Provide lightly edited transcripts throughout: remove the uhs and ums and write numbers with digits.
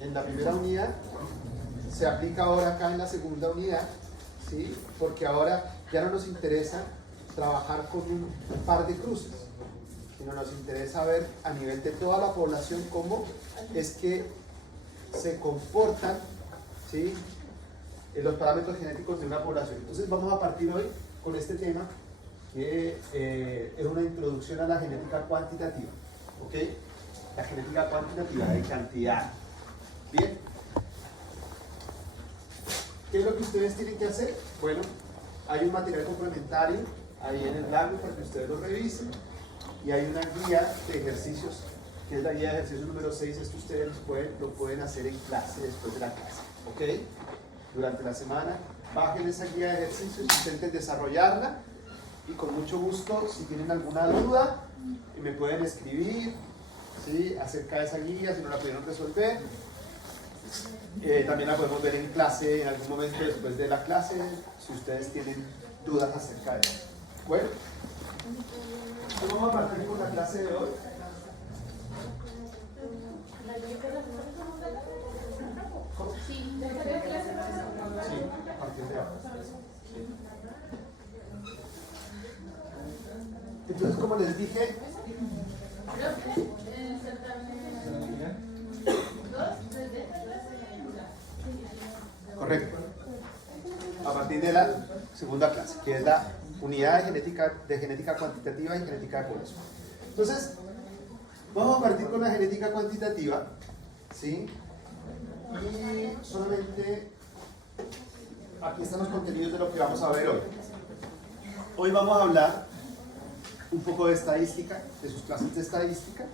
en la primera unidad, se aplica ahora acá en la segunda unidad, ¿sí? Porque ahora ya no nos interesa trabajar con un par de cruces, sino nos interesa ver a nivel de toda la población cómo es que se comportan, ¿sí?, los parámetros genéticos de una población. Entonces vamos a partir hoy con este tema que es una introducción a la genética cuantitativa, ¿ok? La genética cuantitativa de cantidad. Bien. ¿Qué es lo que ustedes tienen que hacer? Bueno, hay un material complementario ahí en el Blackboard para que ustedes lo revisen, y hay una guía de ejercicios, que es la guía de ejercicio número 6. Esto ustedes lo pueden hacer en clase, después de la clase, ¿ok? Durante la semana, bajen esa guía de ejercicios, intenten desarrollarla, y con mucho gusto, si tienen alguna duda, me pueden escribir, ¿sí?, acerca de esa guía, si no la pudieron resolver. También la podemos ver en clase, en algún momento después de la clase, si ustedes tienen dudas acerca de eso. Bueno, vamos a partir con la clase de hoy. ¿Cómo? Sí, a partir de ahora. Entonces, como les dije, correcto, a partir de la segunda clase, que es la unidad de genética cuantitativa y genética de población. Entonces, vamos a partir con la genética cuantitativa, ¿sí? Y solamente aquí están los contenidos de lo que vamos a ver hoy. Hoy vamos a hablar un poco de estadística, de sus clases de estadística.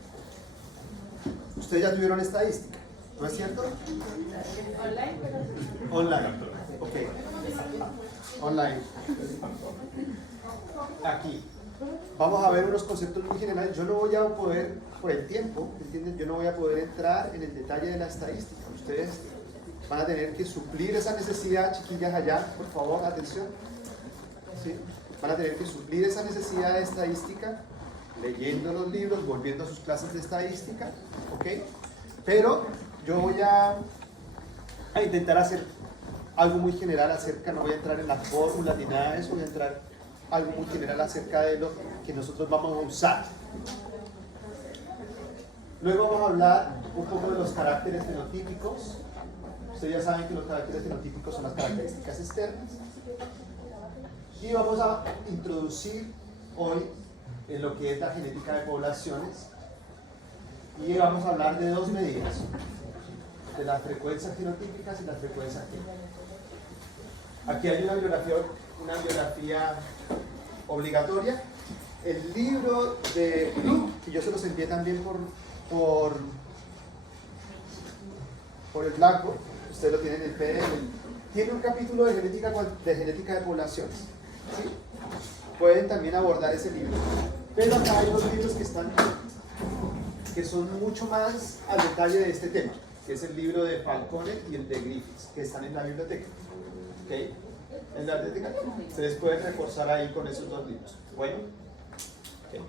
Ustedes ya tuvieron estadística, ¿no es cierto? Online, ok. Online. Aquí. Vamos a ver unos conceptos muy generales. Yo no voy a poder, por el tiempo, ¿entienden? Yo no voy a poder entrar en el detalle de la estadística. Ustedes van a tener que suplir esa necesidad, chiquillas allá, por favor, atención. ¿Sí? Van a tener que suplir esa necesidad de estadística, leyendo los libros, volviendo a sus clases de estadística, ¿ok? Pero yo voy a intentar hacer algo muy general acerca, no voy a entrar en las fórmulas ni nada de eso, voy a entrar algo muy general acerca de lo que nosotros vamos a usar. Luego vamos a hablar un poco de los caracteres fenotípicos. Ustedes ya saben que los caracteres fenotípicos son las características externas. Y vamos a introducir hoy en lo que es la genética de poblaciones, y vamos a hablar de dos medidas, de las frecuencias fenotípicas y las frecuencias genéticas. Aquí hay una bibliografía obligatoria. El libro de Blue, que yo se los envié también por el Blackboard, ustedes lo tienen en el PDF, tiene un capítulo de genética de poblaciones, ¿sí? Pueden también abordar ese libro, pero acá hay dos libros que son mucho más al detalle de este tema, que es el libro de Falcone y el de Griffiths, que están en la biblioteca, ¿okay? En la biblioteca ustedes pueden reforzar ahí con esos dos libros. Bueno, okay.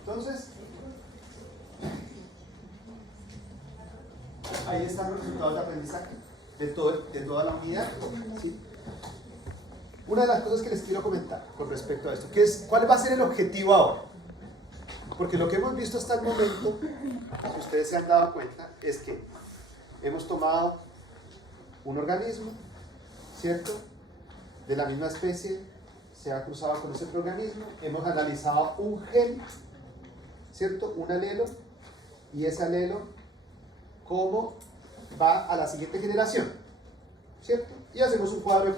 Entonces ahí están los resultados de aprendizaje de toda la unidad, ¿sí? Una de las cosas que les quiero comentar con respecto a esto, que es cuál va a ser el objetivo ahora, porque lo que hemos visto hasta el momento, si ustedes se han dado cuenta, es que hemos tomado un organismo, ¿cierto?, de la misma especie, se ha cruzado con ese organismo, hemos analizado un gen, ¿cierto?, un alelo, y ese alelo cómo va a la siguiente generación, ¿cierto? Y hacemos un cuadro.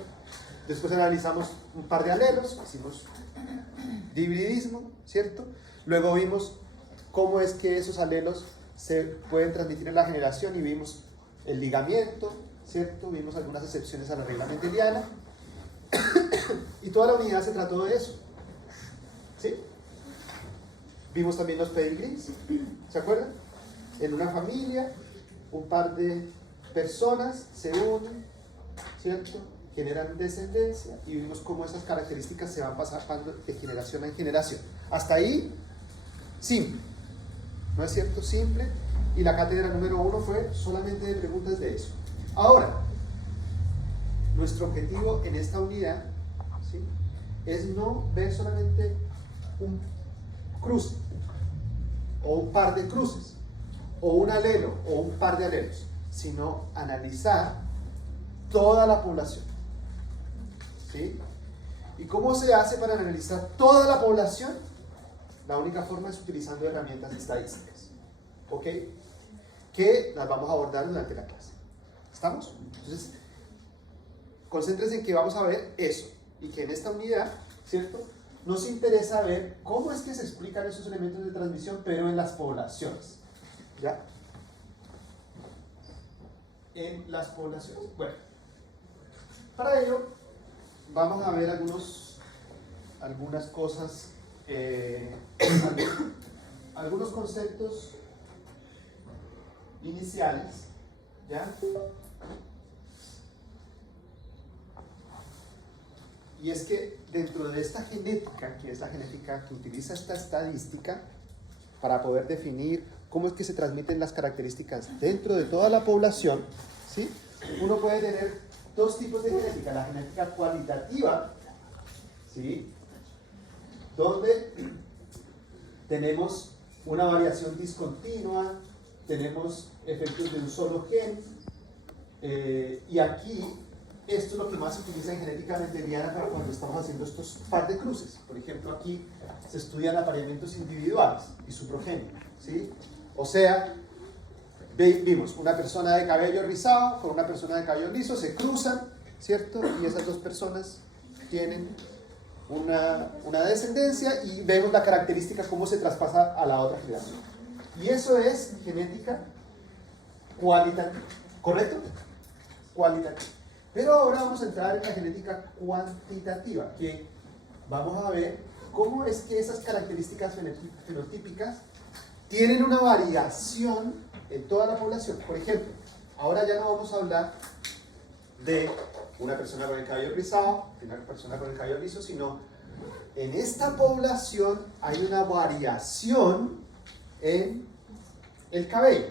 Después analizamos un par de alelos, hicimos hibridismo, ¿cierto? Luego vimos cómo es que esos alelos se pueden transmitir en la generación, y vimos el ligamiento, ¿cierto? Vimos algunas excepciones a la regla mendeliana, y toda la unidad se trató de eso, ¿sí? Vimos también los pedigrees, ¿se acuerdan? En una familia, un par de personas se unen, ¿cierto?, generan descendencia, y vimos cómo esas características se van pasando de generación en generación. Hasta ahí, simple, ¿no es cierto? Simple, y la cátedra número 1 fue solamente de preguntas de eso. Ahora, nuestro objetivo en esta unidad, ¿sí?, es no ver solamente un cruce, o un par de cruces, o un alelo, o un par de alelos, sino analizar toda la población. ¿Sí? ¿Y cómo se hace para analizar toda la población? La única forma es utilizando herramientas estadísticas. ¿Ok? Que las vamos a abordar durante la clase. ¿Estamos? Entonces, concéntrense en que vamos a ver eso. Y que en esta unidad, ¿cierto?, nos interesa ver cómo es que se explican esos elementos de transmisión, pero en las poblaciones. ¿Ya? En las poblaciones. Bueno, para ello vamos a ver algunas cosas, algunos conceptos iniciales, ¿ya? Y es que dentro de esta genética, que es la genética que utiliza esta estadística para poder definir cómo es que se transmiten las características dentro de toda la población, ¿sí?, uno puede tener dos tipos de genética: la genética cualitativa, ¿sí?, donde tenemos una variación discontinua, tenemos efectos de un solo gen, y aquí esto es lo que más se utiliza en genética mendeliana para cuando estamos haciendo estos par de cruces. Por ejemplo, aquí se estudian apareamientos individuales y su progenie, ¿sí? O sea, vimos una persona de cabello rizado con una persona de cabello liso, se cruzan, ¿cierto? Y esas dos personas tienen una descendencia y vemos la característica, cómo se traspasa a la otra generación. Y eso es genética cualitativa, ¿correcto? Cualitativa. Pero ahora vamos a entrar en la genética cuantitativa, que vamos a ver cómo es que esas características fenotípicas tienen una variación en toda la población. Por ejemplo, ahora ya no vamos a hablar de una persona con el cabello rizado, de una persona con el cabello liso, sino en esta población hay una variación en el cabello,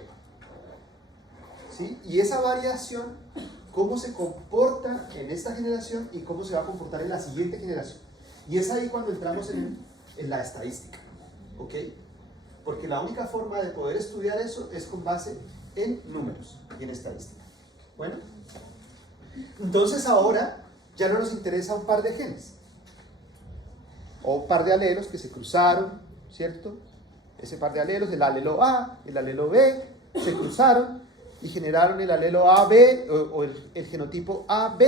¿sí? Y esa variación, cómo se comporta en esta generación y cómo se va a comportar en la siguiente generación. Y es ahí cuando entramos en la estadística, ¿ok? Porque la única forma de poder estudiar eso es con base en números y en estadística. Bueno, entonces ahora ya no nos interesa un par de genes o un par de alelos que se cruzaron, ¿cierto? Ese par de alelos, el alelo A, el alelo B, se cruzaron y generaron el alelo AB o el genotipo AB,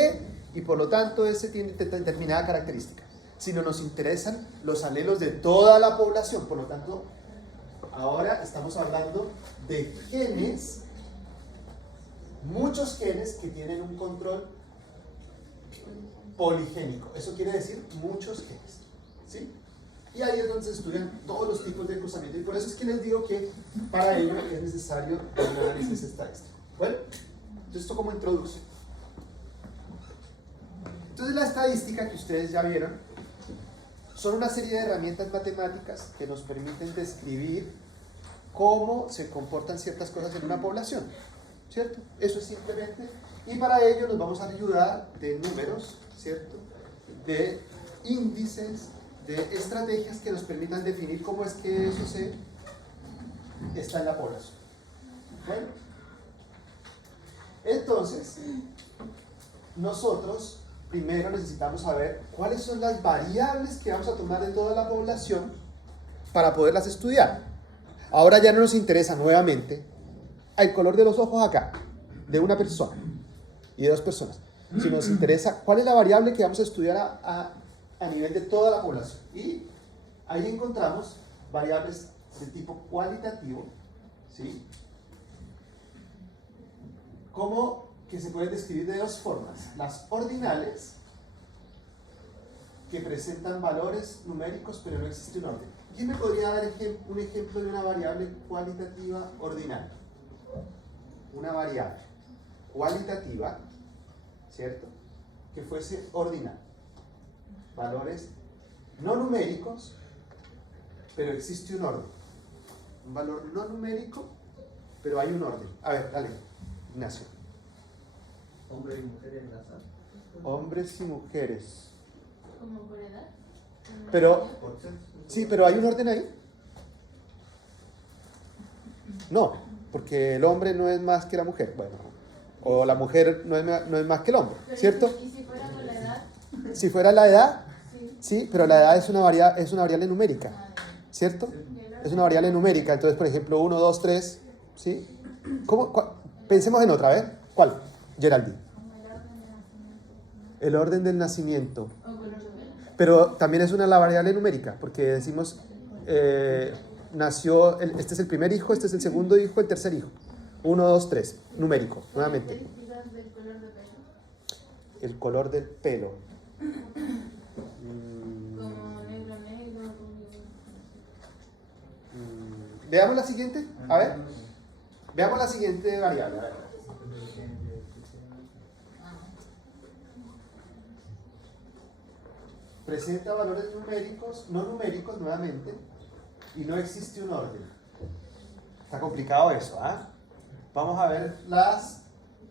y por lo tanto ese tiene determinada característica. Sino nos interesan los alelos de toda la población. Por lo tanto, ahora estamos hablando de genes, muchos genes que tienen un control poligénico. Eso quiere decir muchos genes, ¿sí? Y ahí es donde se estudian todos los tipos de cruzamiento. Y por eso es que les digo que para ello es necesario un análisis estadístico. Bueno, entonces esto como introducción. Entonces la estadística, que ustedes ya vieron, son una serie de herramientas matemáticas que nos permiten describir cómo se comportan ciertas cosas en una población, ¿cierto? Eso es simplemente, y para ello nos vamos a ayudar de números, ¿cierto?, de índices, de estrategias que nos permitan definir cómo es que eso está en la población. Bueno, entonces, nosotros primero necesitamos saber cuáles son las variables que vamos a tomar de toda la población para poderlas estudiar. Ahora ya no nos interesa nuevamente el color de los ojos acá, de una persona y de dos personas, sino nos interesa cuál es la variable que vamos a estudiar a nivel de toda la población. Y ahí encontramos variables de tipo cualitativo, ¿sí?, como que se pueden describir de dos formas: las ordinales, que presentan valores numéricos pero no existe un orden. ¿Quién me podría dar un ejemplo de una variable cualitativa ordinal? Una variable cualitativa, ¿cierto?, que fuese ordinal. Valores no numéricos, pero existe un orden. Un valor no numérico, pero hay un orden. A ver, dale, Ignacio. Hombres y mujeres enlazados. Hombres y mujeres. ¿Como por edad? Pero, Por sexo. sí, pero ¿hay un orden ahí? No, porque el hombre no es más que la mujer. Bueno, o la mujer no es más que el hombre, Pero ¿cierto? ¿y si fuera con la edad? Si fuera la edad, Sí. sí, pero la edad es una variable numérica, ¿cierto? Es una variable numérica. Entonces, por ejemplo, 1, 2, 3, ¿sí? Pensemos en otra, a ver. ¿Cuál? Geraldine. El orden del nacimiento. O color de pelo. Pero también es una la variable numérica, porque decimos, nació, este es el primer hijo, este es el segundo hijo, el tercer hijo. 1, 2, 3, numérico, nuevamente. Características del color de pelo. El color del pelo. Como negro, negro, rubio. Veamos la siguiente, a ver. Veamos la siguiente variable, a ver. Presenta valores numéricos, no numéricos nuevamente, y no existe un orden. Está complicado eso, ¿ah? Vamos a ver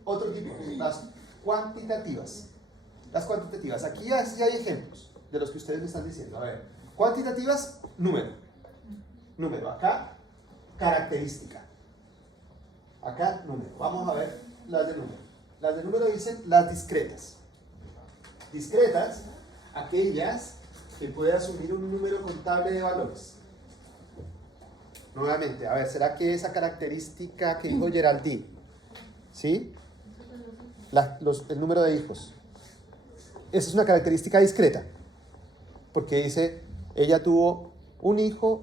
otro tipo, las cuantitativas. Las cuantitativas. Aquí ya sí hay ejemplos de los que ustedes me están diciendo. A ver, cuantitativas, número. Número. Acá, característica. Acá, número. Vamos a ver las de número. Las de número dicen las discretas. Discretas, aquellas que puede asumir un número contable de valores. Nuevamente, a ver, ¿será que esa característica que dijo Geraldine, ¿sí? El número de hijos. Esa es una característica discreta, porque dice, ella tuvo un hijo,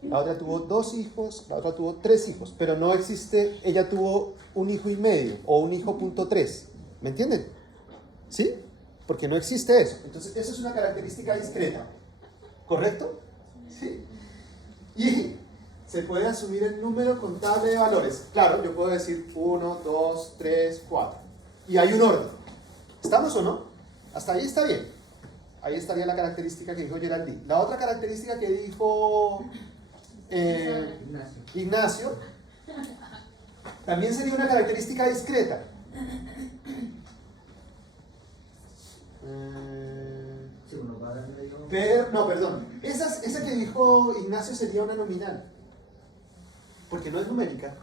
la otra tuvo 2 hijos, la otra tuvo 3 hijos, pero no existe, ella tuvo un hijo y medio, o un hijo punto 3, ¿me entienden? ¿Sí? Porque no existe eso. Entonces, eso es una característica discreta, ¿correcto? Sí. Y se puede asumir el número contable de valores. Claro, yo puedo decir 1, 2, 3, 4. Y hay un orden. ¿Estamos o no? Hasta ahí está bien. Ahí estaría la característica que dijo Geraldine. La otra característica que dijo Ignacio también sería una característica discreta. No, perdón. Esa que dijo Ignacio sería una nominal. Porque no es numérica.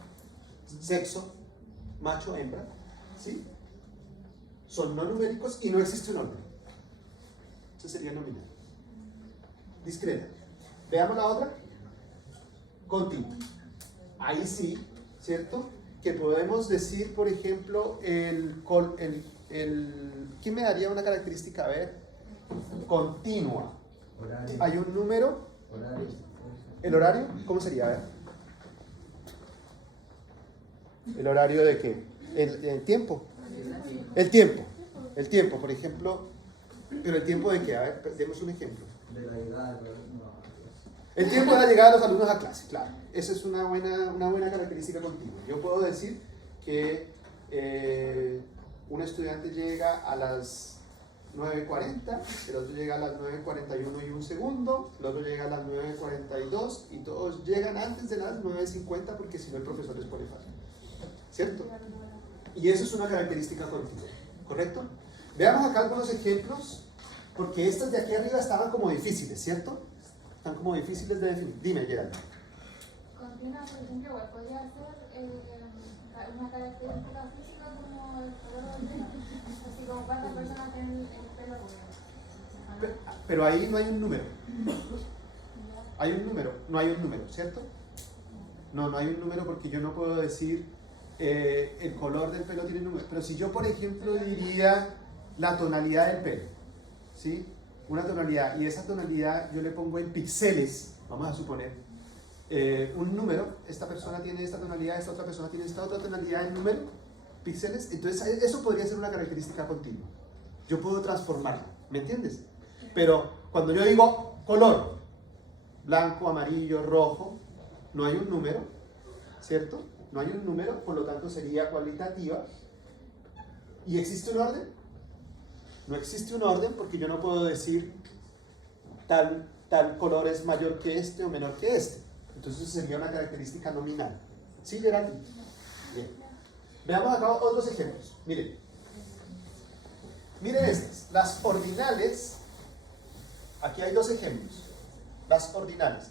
Sexo, macho, hembra. ¿Sí? Son no numéricos y no existe un orden. Eso sería nominal. Discreta. Veamos la otra. Continua. Ahí sí, ¿cierto? Que podemos decir, por ejemplo, ¿quién me daría una característica? A ver. Continua. Horario. Hay un número. Horario. ¿El horario? ¿Cómo sería? A ver. ¿El horario de qué? El tiempo. El tiempo, por ejemplo. ¿Pero el tiempo de qué? A ver, demos un ejemplo. De la edad. El tiempo de la llegada de los alumnos a clase, claro. Esa es una buena característica continua. Yo puedo decir que un estudiante llega a las 9:40, el otro llega a las 9:41 y un segundo, el otro llega a las 9:42 y todos llegan antes de las 9:50 porque si no el profesor les pone falta. ¿Cierto? Y eso es una característica continua, ¿correcto? Veamos acá algunos ejemplos, porque estas de aquí arriba estaban como difíciles, ¿cierto? Están como difíciles de definir. Dime, Gerald. Continua, por ejemplo, igual podría ser una característica física como el color del pelo, así como cuántas personas tienen el pelo rubio. Pero ahí no hay un número. Hay un número, no hay un número, ¿cierto? No hay un número porque yo no puedo decir el color del pelo tiene número. Pero si yo, por ejemplo, diría la tonalidad del pelo, ¿sí? Una tonalidad, y esa tonalidad yo le pongo en píxeles, vamos a suponer, un número, esta persona tiene esta tonalidad, esta otra persona tiene esta otra tonalidad en número, píxeles, entonces eso podría ser una característica continua. Yo puedo transformarla, ¿me entiendes? Pero cuando yo digo color, blanco, amarillo, rojo, no hay un número, ¿cierto? No hay un número, por lo tanto sería cualitativa. ¿Y existe un orden? No existe un orden porque yo no puedo decir tal color es mayor que este o menor que este. Entonces sería una característica nominal. ¿Sí, Gerardo? Bien. Veamos acá otros ejemplos. Miren. Miren estas. Las ordinales. Aquí hay dos ejemplos. Las ordinales.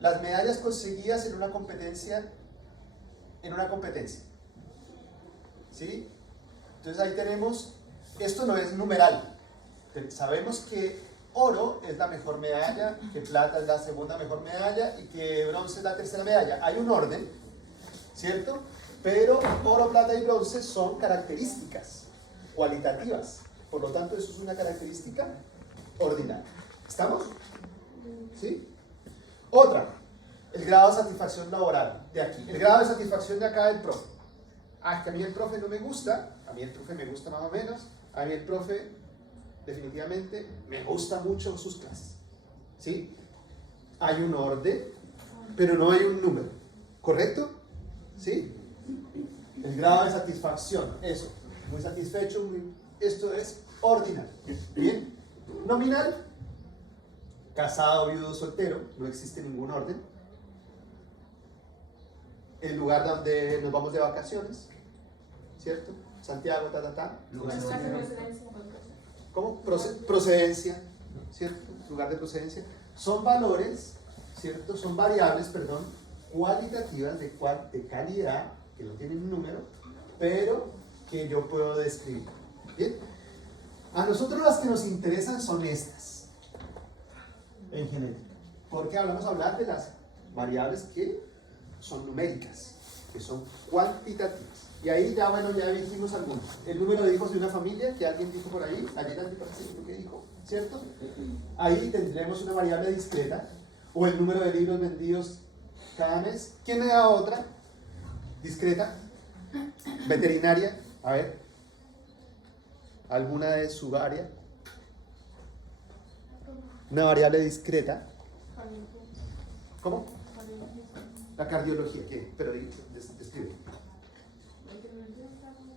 Las medallas conseguidas en una competencia. ¿Sí? Entonces ahí tenemos, esto no es numeral. Sabemos que oro es la mejor medalla, que plata es la segunda mejor medalla y que bronce es la tercera medalla. Hay un orden, ¿cierto? Pero oro, plata y bronce son características cualitativas. Por lo tanto, eso es una característica ordinal. ¿Estamos? ¿Sí? Otra, el grado de satisfacción laboral de aquí. El grado de satisfacción de acá del profe. Ah, que a mí el profe no me gusta, a mí el profe me gusta más o menos, a mí el profe definitivamente me gusta mucho sus clases. ¿Sí? Hay un orden, pero no hay un número. ¿Correcto? ¿Sí? El grado de satisfacción, eso. Muy satisfecho, esto es ordinal. ¿Bien? Nominal, casado, viudo, soltero, no existe ningún orden. El lugar donde nos vamos de vacaciones, ¿cierto? Santiago, ¿Cómo? Procedencia, ¿cierto? Lugar de procedencia. Son valores, ¿cierto? Son variables, perdón, cualitativas de calidad, que no tienen un número, pero que yo puedo describir. ¿Bien? A nosotros las que nos interesan son estas, en genética. Porque vamos a hablar de las variables que son numéricas, que son cuantitativas. Y ahí ya, bueno, ya dijimos algunos. El número de hijos de una familia, que alguien dijo por ahí, ayer alguien parece que dijo, ¿cierto? Ahí tendremos una variable discreta, o el número de libros vendidos cada mes. ¿Quién me da otra? Discreta, veterinaria, a ver, alguna de su área. Una variable discreta. ¿Cómo? La cardiología, ¿qué? Pero describe.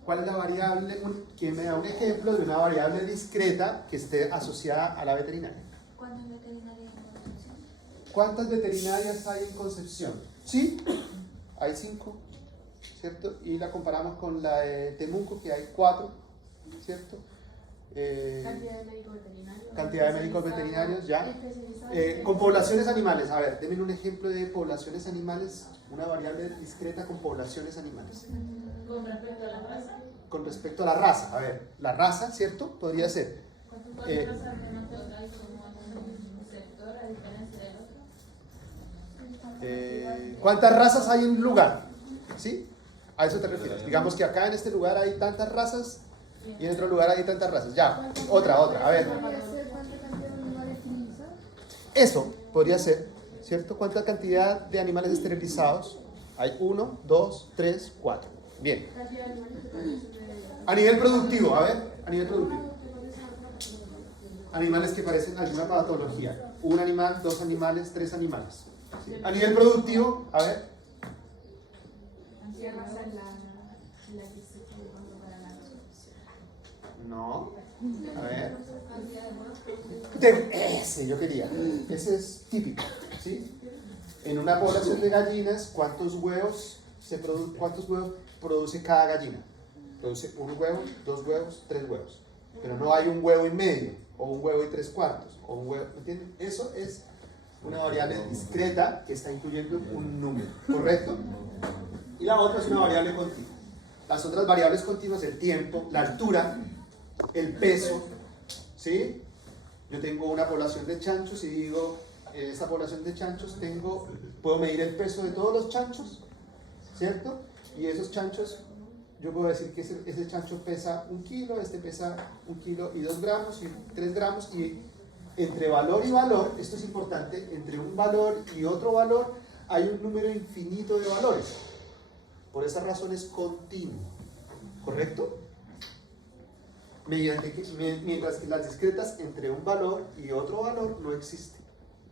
¿Cuál es la variable? ¿Quién me da un ejemplo de una variable discreta que esté asociada a la veterinaria? ¿Cuántas veterinarias en Concepción? ¿Cuántas veterinarias hay en Concepción? ¿Sí? Hay 5, ¿cierto? Y la comparamos con la de Temuco, que hay 4, ¿cierto? Cantidad de médicos veterinarios. Cantidad de médicos veterinarios, ya. Con poblaciones animales, a ver, denme un ejemplo de poblaciones animales, una variable discreta con poblaciones animales. Con respecto a la raza. Con respecto a la raza, a ver, la raza, ¿cierto? Podría ser. ¿Cuántas razas tenemos total como un sector a diferencia del otro? ¿Cuántas razas hay en un lugar? ¿Sí? A eso te refieres. Digamos que acá en este lugar hay tantas razas y en otro lugar hay tantas razas. Ya, otra, a ver. ¿Podría ser cuánta cantidad de animales esterilizados? Eso podría ser, ¿cierto? ¿Cuánta cantidad de animales esterilizados? Hay 1, 2, 3, 4. Bien. Cantidad de animales que parecen de... A nivel productivo, a ver, a nivel productivo. Animales que parecen alguna patología. 1 animal, 2 animales, 3 animales. ¿Sí? A nivel productivo, a ver. ¿Qué raza es la que se quiere cuando para la reproducción? No. A ver. Cantidad de huevos. Ese yo quería. Ese es típico. ¿Sí? En una población de gallinas, ¿cuántos huevos produce cada gallina? Produce 1 huevo, 2 huevos, 3 huevos. Pero no hay un huevo y medio, o un huevo y 3/4, o un huevo, ¿me entienden? Eso es una variable discreta que está incluyendo un número, ¿correcto? Y la otra es una variable continua. Las otras variables continuas, el tiempo, la altura, el peso, ¿sí? Yo tengo una población de chanchos y digo, en esta población de chanchos puedo medir el peso de todos los chanchos, ¿cierto? Y esos chanchos, yo puedo decir que ese chancho pesa 1 kilo, este pesa 1 kilo y 2 gramos y 3 gramos, y entre valor y valor, esto es importante, entre un valor y otro valor hay un número infinito de valores. Por esa razón es continuo, ¿correcto? Mientras que las discretas entre un valor y otro valor no existen.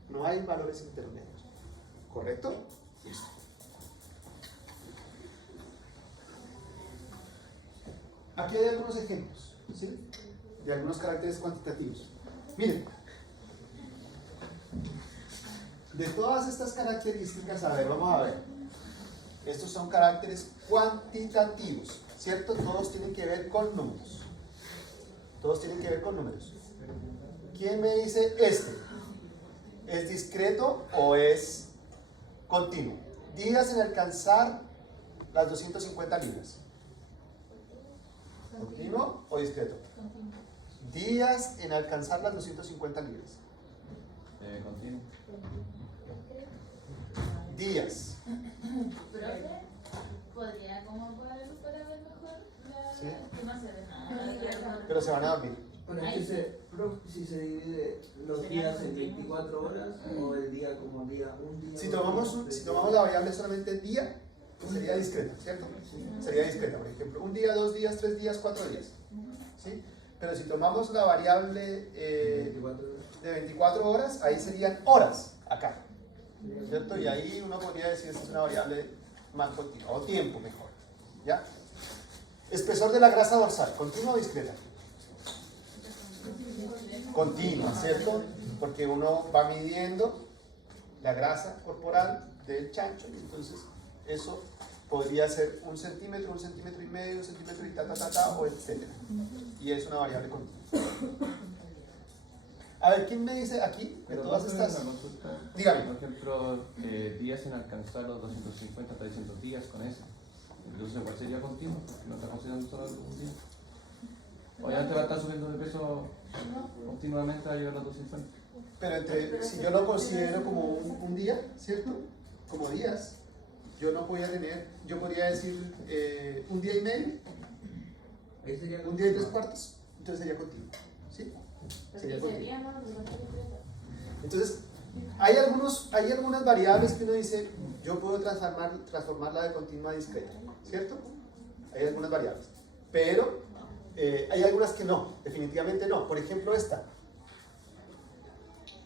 No hay valores intermedios, ¿correcto? Listo. Aquí hay algunos ejemplos, ¿sí? De algunos caracteres cuantitativos. Miren, de todas estas características, a ver, vamos a ver. Estos son caracteres cuantitativos, ¿cierto? Todos tienen que ver con números. Todos tienen que ver con números. ¿Quién me dice este? ¿Es discreto o es continuo? Días en alcanzar las 250 libras. ¿Continuo o discreto? Días en alcanzar las 250 libras. Continuo. Días. Profe, ¿podría como ponerlo para ver mejor? Sí. Que no se ve nada. Pero se van a dormir. Bueno, es que si se divide los días en 24 horas o el día como día, un día. Si tomamos la variable solamente el día, pues sería discreta, ¿cierto? Sería discreta, por ejemplo, un día, 2 días, 3 días, 4 días. ¿Sí? Pero si tomamos la variable 24 horas. de 24 horas, ahí serían horas acá, ¿cierto? Y ahí uno podría decir que esta es una variable más continua, o tiempo mejor, ¿ya? Espesor de la grasa dorsal, ¿continua o discreta? Continua, ¿cierto? Porque uno va midiendo la grasa corporal del chancho, y entonces eso podría ser 1 centímetro, 1,5 centímetros, 1 centímetro y o etcétera. Y es una variable continua. A ver, ¿quién me dice aquí de todas estas? Dígame. Por ejemplo, días en alcanzar los 250 hasta 300 días con eso. Entonces, ¿cuál sería continuo? Porque no está considerando solo un día. Obviamente va a estar subiendo de peso continuamente a llegar a los 250. Pero si yo lo considero como un día, ¿cierto? Como días, yo no podría tener, yo podría decir un día y medio, Ahí sería un día y 3/4, entonces sería continuo, ¿sí? Sería continuo. Entonces, hay algunas variables que uno dice, yo puedo transformarla de continua a discreta, ¿cierto? Hay algunas variables, pero hay algunas que no, definitivamente no. Por ejemplo, esta.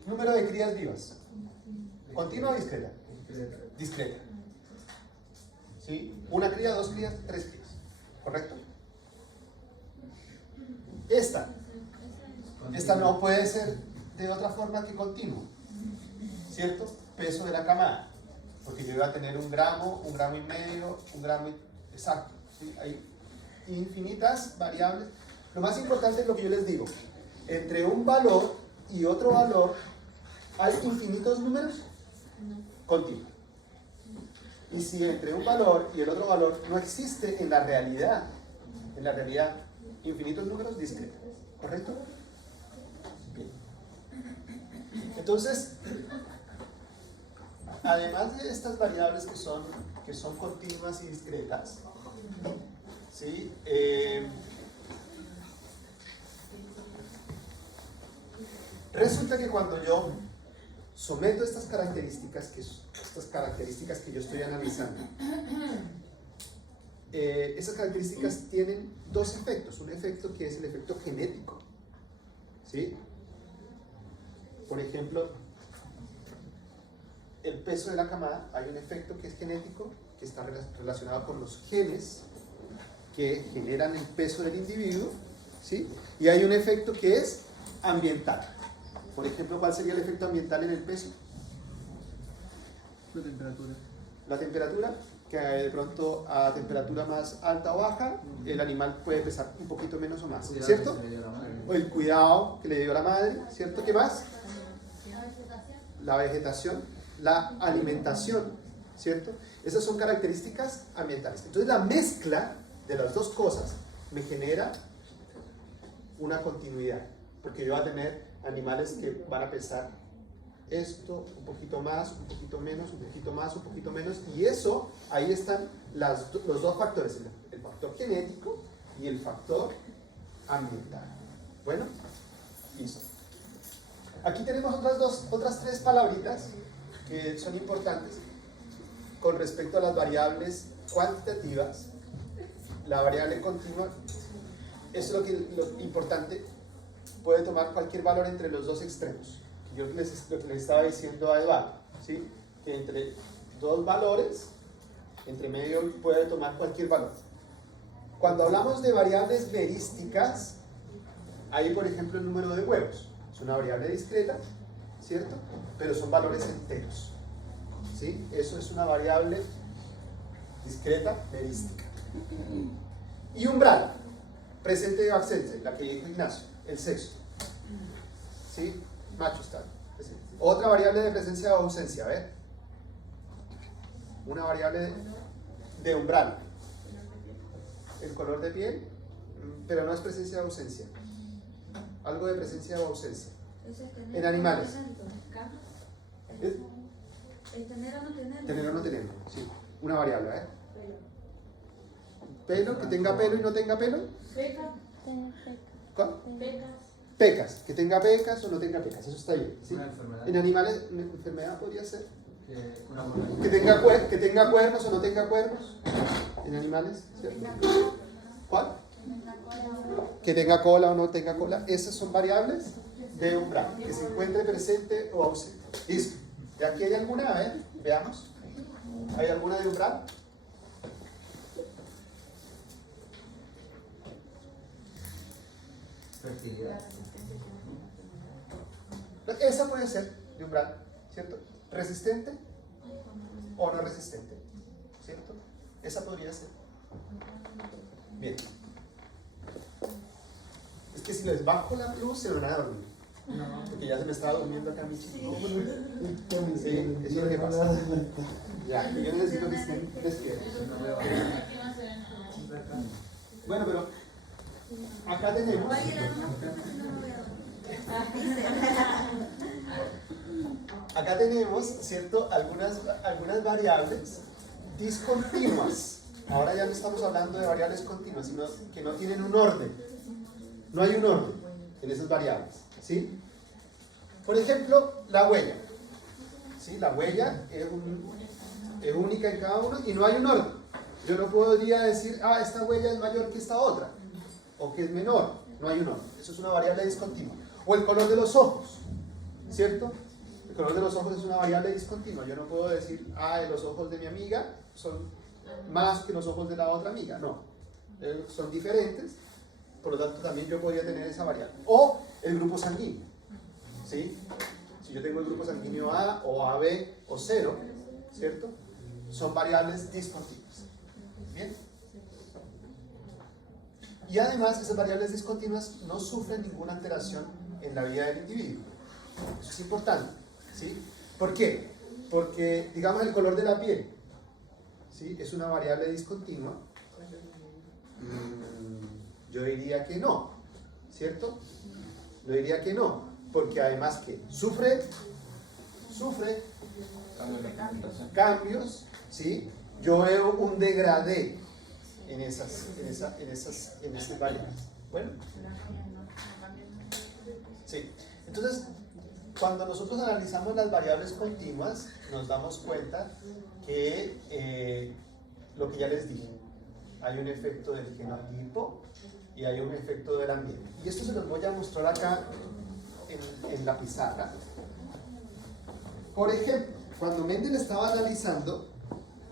Número de crías vivas. ¿Continua o discreta? Discreta. ¿Sí? 1 cría, 2 crías, 3 crías. ¿Correcto? Esta no puede ser de otra forma que continuo. ¿Cierto? Peso de la camada. Porque yo iba a tener 1 gramo, 1,5 gramos, 1 gramo exacto. ¿Sí? Hay infinitas variables. Lo más importante es lo que yo les digo. Entre un valor y otro valor, ¿hay infinitos números? Continuo. Y si entre un valor y el otro valor no existe en la realidad, infinitos números discretos. ¿Correcto? Bien. Entonces, además de estas variables que son continuas y discretas, ¿sí? Resulta que cuando yo someto estas características que yo estoy analizando, esas características tienen 2 efectos. Un efecto que es el efecto genético, ¿sí? Por ejemplo, el peso de la camada, hay un efecto que es genético, que está relacionado con los genes que generan el peso del individuo, ¿sí? Y hay un efecto que es ambiental. Por ejemplo, ¿cuál sería el efecto ambiental en el peso? La temperatura. La temperatura, que de pronto a temperatura más alta o baja, el animal puede pesar un poquito menos o más, ¿cierto? O el cuidado que le dio la madre, ¿cierto? ¿Qué más? La vegetación, la alimentación, ¿cierto? Esas son características ambientales. Entonces la mezcla de las dos cosas me genera una continuidad, porque yo voy a tener animales que van a pesar esto, un poquito más, un poquito menos, un poquito más, un poquito menos, y eso, ahí están los 2 factores, el factor genético y el factor ambiental. Bueno, listo. Aquí tenemos otras 3 palabritas que son importantes con respecto a las variables cuantitativas. La variable continua, eso es lo importante, puede tomar cualquier valor entre los 2 extremos. Yo lo que les estaba diciendo a Eduardo, ¿sí? Que entre 2 valores, entre medio puede tomar cualquier valor. Cuando hablamos de variables verísticas, hay por ejemplo el número de huevos. Es una variable discreta, ¿cierto? Pero son valores enteros, ¿sí? Eso es una variable discreta, merística. Y umbral, presente o ausente, la que dijo Ignacio, el sexo. ¿Sí? Macho está presente. Otra variable de presencia o ausencia, a ver. Una variable de umbral. El color de piel, pero no es presencia o ausencia. Algo de presencia o ausencia. En animales. ¿Es tener o no tener? Tener o no tener, sí. Una variable, ¿eh? Pelo, que tenga pelo y no tenga pelo. Pecas. ¿Cuál? Pecas. Pecas, que tenga pecas o no tenga pecas, eso está bien. ¿Sí? Una enfermedad. En animales, una enfermedad podría ser. Una buena. Que tenga cuernos o no tenga cuernos. En animales, ¿cierto? ¿Cuál? Que tenga cola o no tenga cola. Esas son variables de umbral, que se encuentre presente o ausente. Listo. ¿De aquí hay alguna? A ver, veamos. ¿Hay alguna de umbral? Fertilidad. Esa puede ser de umbral, ¿cierto? ¿Resistente o no resistente? ¿Cierto? Esa podría ser. Bien. Es que si les bajo la luz se van a dormir. No. Porque ya se me estaba durmiendo acá mi chico. Sí, eso es lo que pasa. Ya, yo necesito que estén despiertos. Bueno, pero acá tenemos. Acá tenemos, ¿cierto? Algunas variables discontinuas. Ahora ya no estamos hablando de variables continuas, sino que no tienen un orden. No hay un orden en esas variables, ¿sí? Por ejemplo, la huella. ¿Sí? La huella es única en cada uno y no hay un orden. Yo no podría decir, esta huella es mayor que esta otra, o que es menor. No hay un orden. Eso es una variable discontinua. O el color de los ojos, ¿cierto? El color de los ojos es una variable discontinua. Yo no puedo decir, los ojos de mi amiga son más que los ojos de la otra amiga. No, son diferentes. Por lo tanto, también yo podría tener esa variable. O el grupo sanguíneo, ¿sí? Si yo tengo el grupo sanguíneo A o AB o 0, ¿cierto? Son variables discontinuas. ¿Bien? Y además, esas variables discontinuas no sufren ninguna alteración en la vida del individuo. Eso es importante, ¿sí? ¿Por qué? Porque, digamos, el color de la piel, ¿sí? Es una variable discontinua. Yo diría que no, ¿cierto? Yo diría que no, porque además que sufre cambios, ¿sí? Yo veo un degradé en esas variables. Bueno, sí. Entonces, cuando nosotros analizamos las variables continuas, nos damos cuenta que lo que ya les dije, hay un efecto del genotipo y hay un efecto del ambiente. Y esto se los voy a mostrar acá en la pizarra. Por ejemplo, cuando Mendel estaba analizando,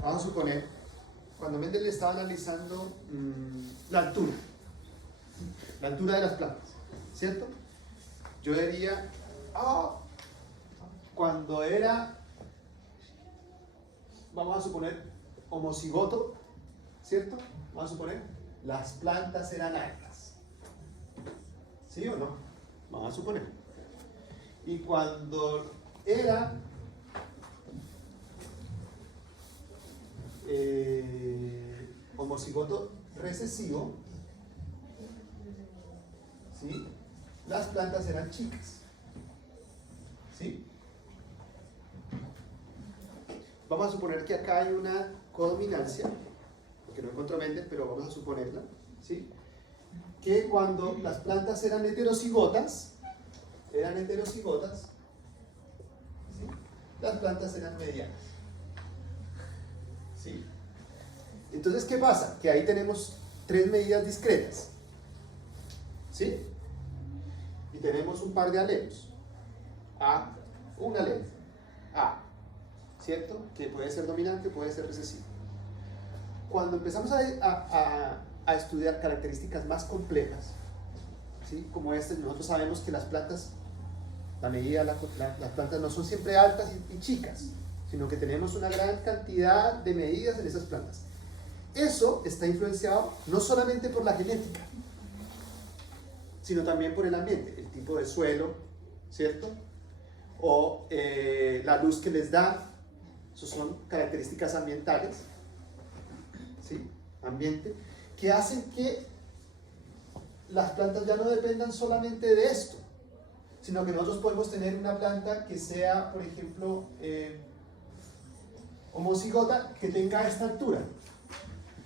vamos a suponer, cuando Mendel estaba analizando la altura de las plantas, ¿cierto? Yo diría, cuando era, vamos a suponer, homocigoto, ¿cierto? Vamos a suponer, las plantas eran altas. ¿Sí o no? Vamos a suponer. Y cuando era homocigoto recesivo, ¿sí? Las plantas eran chicas. ¿Sí? Vamos a suponer que acá hay una codominancia, que no encuentro Mendel, pero vamos a suponerla, ¿sí? Que cuando las plantas eran heterocigotas, ¿sí? Las plantas eran medianas, ¿sí? Entonces, ¿qué pasa? Que ahí tenemos tres medidas discretas, ¿sí? Y tenemos un par de alelos, un alelo, ¿cierto? Que puede ser dominante, puede ser recesivo. Cuando empezamos a estudiar características más complejas, ¿sí? Como nosotros sabemos que las plantas, las plantas no son siempre altas y chicas, sino que tenemos una gran cantidad de medidas en esas plantas. eso está influenciado no solamente por la genética, sino también por el ambiente, el tipo de suelo, ¿cierto? O la luz que les da, eso son características ambientales, ¿sí? Ambiente, que hacen que las plantas ya no dependan solamente de esto, sino que nosotros podemos tener una planta que sea, por ejemplo, homocigota, que tenga esta altura,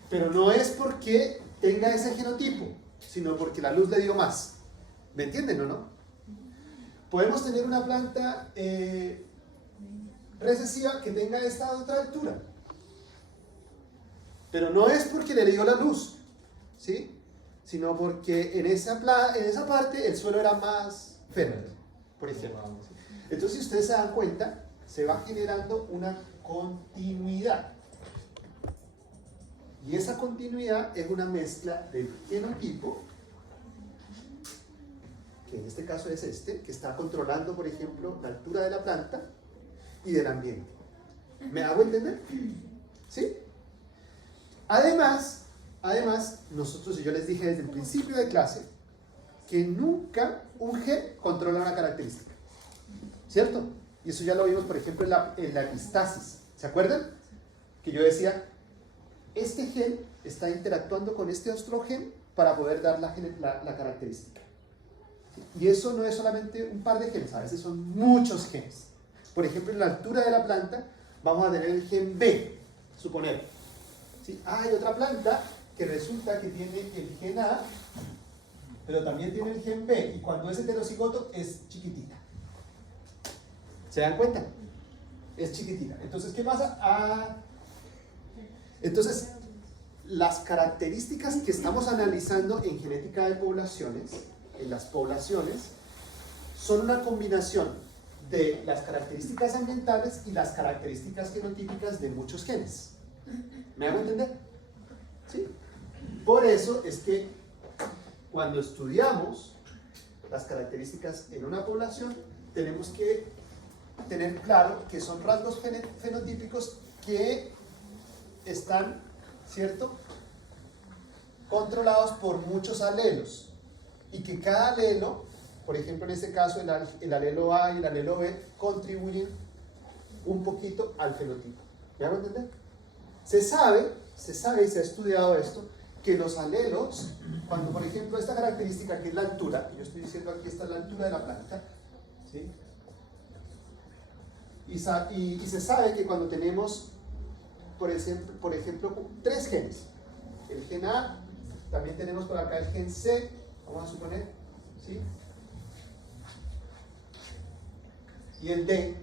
pero no es porque tenga ese genotipo, sino porque la luz le dio más. ¿Me entienden o no? Podemos tener una planta recesiva que tenga esta otra altura, pero no es porque le dio la luz, ¿sí? Sino porque en esa parte el suelo era más fértil, por ejemplo. Entonces, si ustedes se dan cuenta, se va generando una continuidad. Y esa continuidad es una mezcla del genotipo, que en este caso es este, que está controlando, por ejemplo, la altura de la planta y del ambiente. ¿Me hago entender? ¿Sí? Además, nosotros, y yo les dije desde el principio de clase, que nunca un gen controla una característica, ¿cierto? Y eso ya lo vimos, por ejemplo, en la epistasis. ¿Se acuerdan? Que yo decía, este gen está interactuando con este otro gen para poder dar la característica. Y eso no es solamente un par de genes, a veces son muchos genes. Por ejemplo, en la altura de la planta vamos a tener el gen B, suponer. ¿Sí? Hay otra planta que resulta que tiene el gen A, pero también tiene el gen B, y cuando es heterocigoto es chiquitita. ¿Se dan cuenta? Es chiquitita. Entonces, ¿qué pasa? Entonces, las características que estamos analizando en genética de poblaciones, en las poblaciones, son una combinación de las características ambientales y las características genotípicas de muchos genes. ¿Me hago entender? ¿Sí? Por eso es que cuando estudiamos las características en una población, tenemos que tener claro que son rasgos fenotípicos que están, ¿cierto?, controlados por muchos alelos, y que cada alelo, por ejemplo en este caso el alelo A y el alelo B, contribuyen un poquito al fenotipo. ¿Me hago entender? Se sabe y se ha estudiado esto, que los alelos, cuando por ejemplo esta característica que es la altura, que yo estoy diciendo aquí, esta es la altura de la planta, ¿sí? Y se sabe que cuando tenemos, por ejemplo, tres genes, el gen A, también tenemos por acá el gen C, vamos a suponer, ¿sí? Y el D,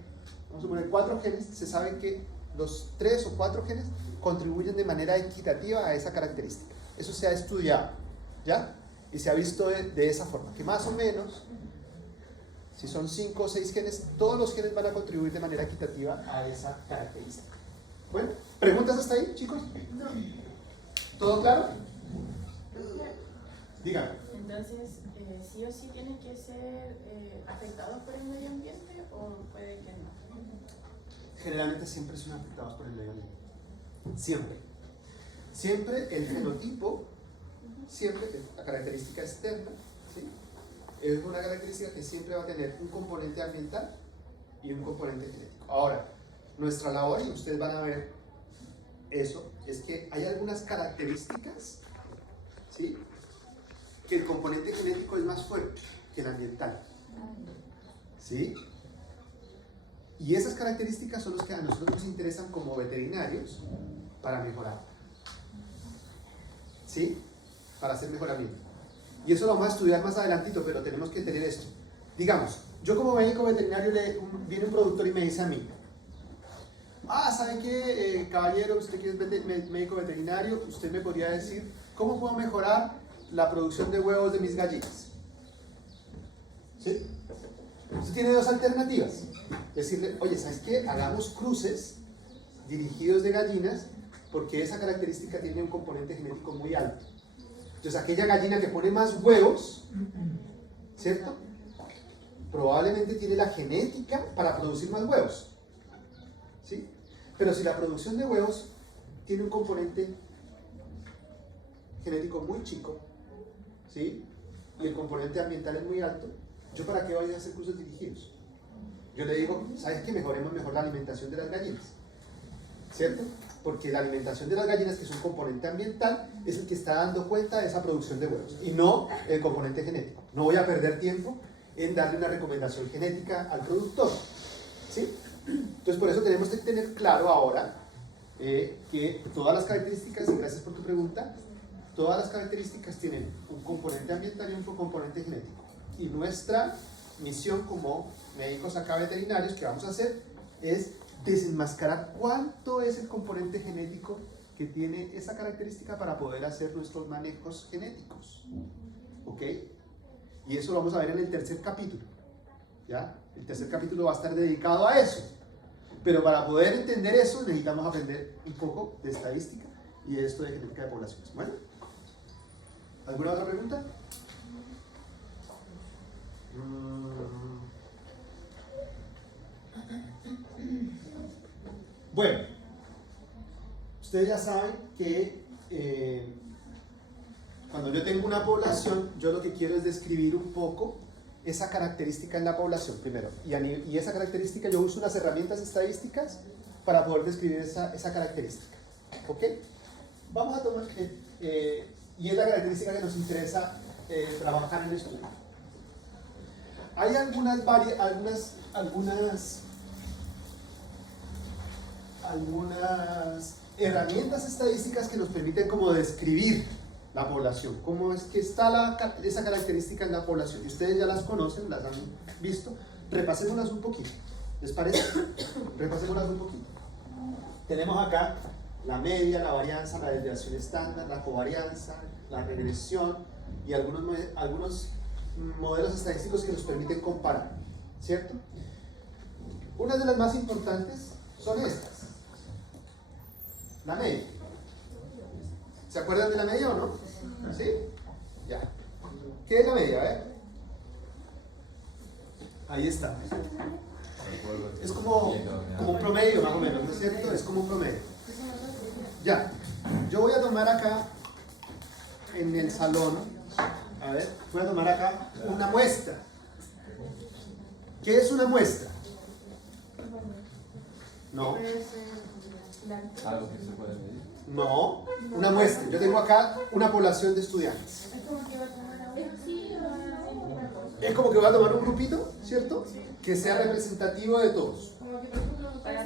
vamos a suponer 4 genes, se sabe que los 3 o 4 genes contribuyen de manera equitativa a esa característica. Eso se ha estudiado, ¿ya? Y se ha visto de esa forma, que más o menos, si son 5 o 6 genes, todos los genes van a contribuir de manera equitativa a esa característica. Bueno, ¿preguntas hasta ahí, chicos? No. ¿Todo claro? Dígame. Entonces, ¿sí o sí tienen que ser afectados por el medio ambiente o puede que no? Generalmente siempre son afectados por el medio ambiente. Siempre. Siempre el fenotipo, siempre la característica externa, ¿sí?, es una característica que siempre va a tener un componente ambiental y un componente genético. Ahora, nuestra labor, y ustedes van a ver eso, es que hay algunas características, ¿sí?, que el componente genético es más fuerte que el ambiental, ¿sí? Y esas características son las que a nosotros nos interesan como veterinarios para mejorar, ¿sí?, para hacer mejoramiento. Y eso lo vamos a estudiar más adelantito, pero tenemos que tener esto. Digamos, yo como médico veterinario viene un productor y me dice a mí, ¿sabe qué, caballero, usted que es médico veterinario, usted me podría decir cómo puedo mejorar la producción de huevos de mis gallinas? ¿Sí? Usted tiene dos alternativas. Decirle, oye, ¿sabes qué? Hagamos cruces dirigidos de gallinas, porque esa característica tiene un componente genético muy alto. Entonces, aquella gallina que pone más huevos, ¿cierto?, probablemente tiene la genética para producir más huevos, ¿sí? Pero si la producción de huevos tiene un componente genético muy chico, ¿sí? Y el componente ambiental es muy alto, ¿yo para qué voy a hacer cursos dirigidos? Yo le digo, ¿sabes qué? Mejoremos mejor la alimentación de las gallinas, ¿cierto? Porque la alimentación de las gallinas, que es un componente ambiental, es el que está dando cuenta de esa producción de huevos, y no el componente genético. No voy a perder tiempo en darle una recomendación genética al productor, ¿sí? Entonces, por eso tenemos que tener claro ahora que todas las características, y gracias por tu pregunta, todas las características tienen un componente ambiental y un componente genético. Y nuestra misión como médicos acá veterinarios que vamos a hacer es desenmascarar cuánto es el componente genético que tiene esa característica para poder hacer nuestros manejos genéticos. ¿Ok? Y eso lo vamos a ver en el tercer capítulo. ¿Ya? El tercer capítulo va a estar dedicado a eso. Pero para poder entender eso necesitamos aprender un poco de estadística y de esto de genética de poblaciones. ¿Bueno? ¿Alguna otra pregunta? Bueno, ustedes ya saben que cuando yo tengo una población, yo lo que quiero es describir un poco esa característica en la población primero. Y esa característica yo uso unas herramientas estadísticas para poder describir esa característica. ¿Ok? Vamos a tomar, y es la característica que nos interesa trabajar en el estudio. Hay algunas herramientas estadísticas que nos permiten como describir la población, cómo es que está esa característica en la población. Y ustedes ya las conocen, las han visto. Repasémoslas un poquito. ¿Les parece? Repasémoslas un poquito. Tenemos acá la media, la varianza, la desviación estándar, la covarianza, la regresión y algunos modelos estadísticos que nos permiten comparar, ¿cierto? Una de las más importantes son estas. La media. ¿Se acuerdan de la media o no? ¿Sí? Ya. ¿Qué es la media? A ver. Ahí está. Es como un promedio, más o menos, ¿no es cierto? Es como un promedio. Ya. Yo voy a tomar acá, en el salón, a ver, voy a tomar acá una muestra. ¿Qué es una muestra? No. Algo que se puede medir. No, una muestra. Yo tengo acá una población de estudiantes. Es como que voy a tomar un grupito, ¿cierto? Que sea representativo de todos. Para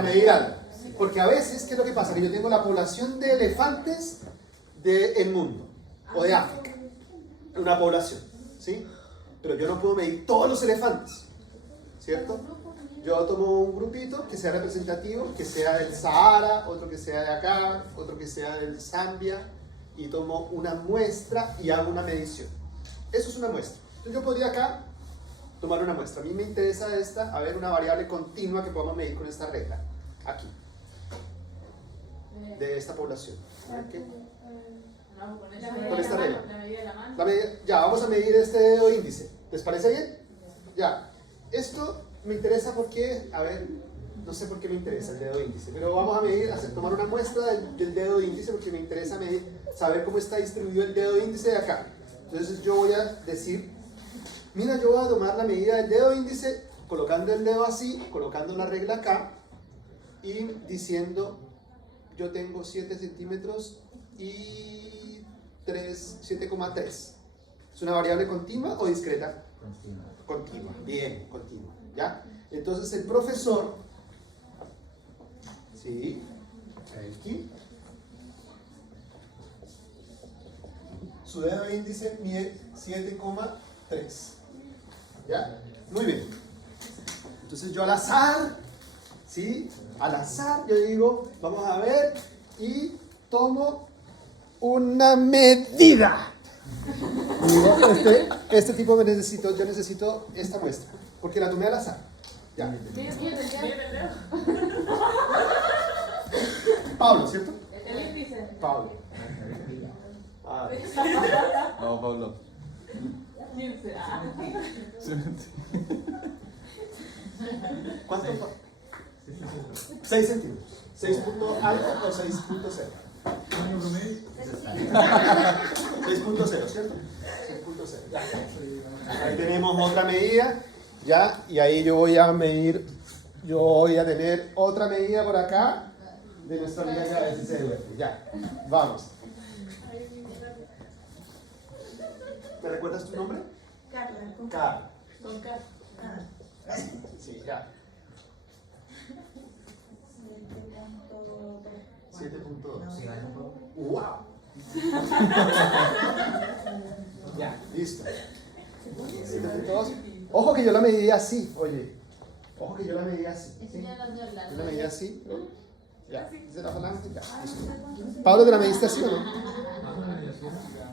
medir algo. Porque a veces, ¿qué es lo que pasa? Que yo tengo la población de elefantes del mundo o de África. Una población, ¿sí? Pero yo no puedo medir todos los elefantes, ¿cierto? Yo tomo un grupito que sea representativo, que sea del Sahara, otro que sea de acá, otro que sea del Zambia, y tomo una muestra y hago una medición. Eso es una muestra. Entonces yo podría acá tomar una muestra. A mí me interesa esta, a ver, una variable continua que podamos medir con esta regla, aquí, de esta población. ¿Okay? Con esta regla. Ya, vamos a medir este dedo índice. ¿Les parece bien? Ya. Esto me interesa porque, a ver, no sé por qué me interesa el dedo índice, pero vamos a medir, tomar una muestra del dedo índice porque me interesa medir, saber cómo está distribuido el dedo índice de acá. Entonces yo voy a decir, mira, yo voy a tomar la medida del dedo índice, colocando el dedo así, colocando la regla acá y diciendo, yo tengo 7 centímetros y 7,3. ¿Es una variable continua o discreta? Continua, bien, continua. ¿Ya? Entonces el profesor, ¿sí? Aquí, su dedo índice mide 7,3. ¿Ya? Muy bien. Entonces yo al azar, ¿sí? Al azar yo digo, vamos a ver, y tomo una medida. Digo, este tipo yo necesito esta muestra, porque la tomé al azar. Ya. Pablo, ¿cierto? El índice. Pablo. No, Pablo. 15. ¿Cuánto? 6 centímetros. 6 punto algo o 6.0. 6.0, ¿cierto? 6.0. Ya. Ahí tenemos otra medida, ya, y ahí yo voy a medir, yo voy a tener otra medida por acá de nuestra amiga que a veces se duerme. Ya, vamos. ¿Me recuerdas tu nombre? Carla, Carla. con Carla. Sí, ya. 7.2. Sí, hay un poco. ¡Wow! Ya, listo. 7.2. Ojo que yo la medí así, oye. Ojo que yo la medí así. ¿sí? Yo la medí así. Ya, desde la falange, ya. Listo. Pablo, ¿te la mediste así o no?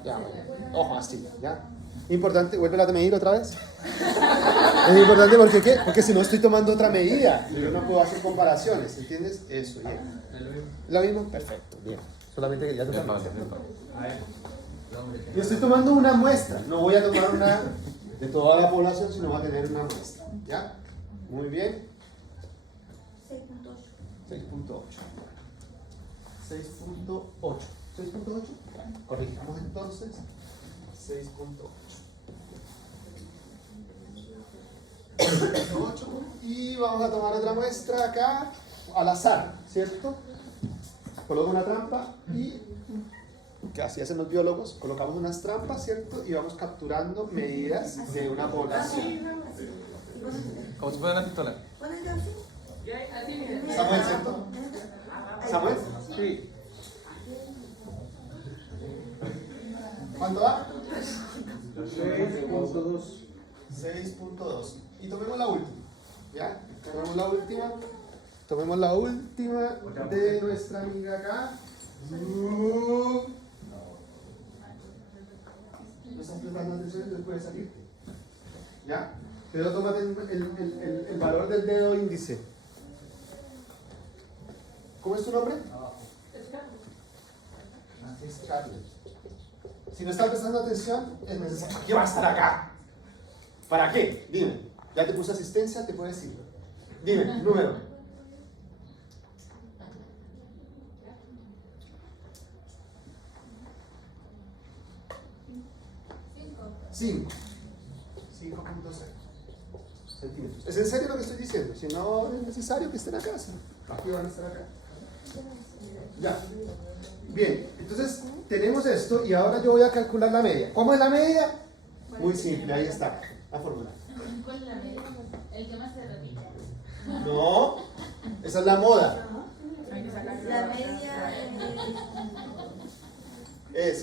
Ya, ojo, así, ya. Importante, vuelve a medir otra vez. Es importante porque, ¿qué? Porque si no estoy tomando otra medida y yo no puedo hacer comparaciones, ¿entiendes? Eso, bien. ¿Lo mismo? Perfecto, bien. Solamente que ya te yo estoy tomando una muestra, no voy a tomar una de toda la población, sino voy a tener una muestra. ¿Ya? Muy bien. 6.8. 6.8. 6.8. Corrijamos entonces. 6.8. Y vamos a tomar otra muestra acá al azar, ¿cierto? Coloco una trampa y, que así hacen los biólogos, colocamos unas trampas, ¿cierto? Y vamos capturando medidas de una población. Como si fuera una pistola. Samuel, ¿cierto? ¿Samuel? Sí. ¿Cuánto va? 6.2. 6.2. Y tomemos la última. ¿Ya? Tomemos la última. Tomemos la última de nuestra amiga acá. No estás prestando atención, entonces puedes salir. ¿Ya? Pero tómate el valor del dedo índice. ¿Cómo es tu nombre? Scarlett. Si no estás prestando atención, es necesario. ¿Para qué va a estar acá? ¿Para qué? Dime. Ya te puse asistencia, te puedes ir. Dime, número. Cinco. 5.0 centímetros. ¿Es en serio lo que estoy diciendo? Si no es necesario que estén acá, aquí van a estar acá. Ya. Bien, entonces tenemos esto y ahora yo voy a calcular la media. ¿Cómo es la media? Muy simple, ahí está la fórmula. ¿Cuál es la media? El que más se repite. No, esa es la moda. La media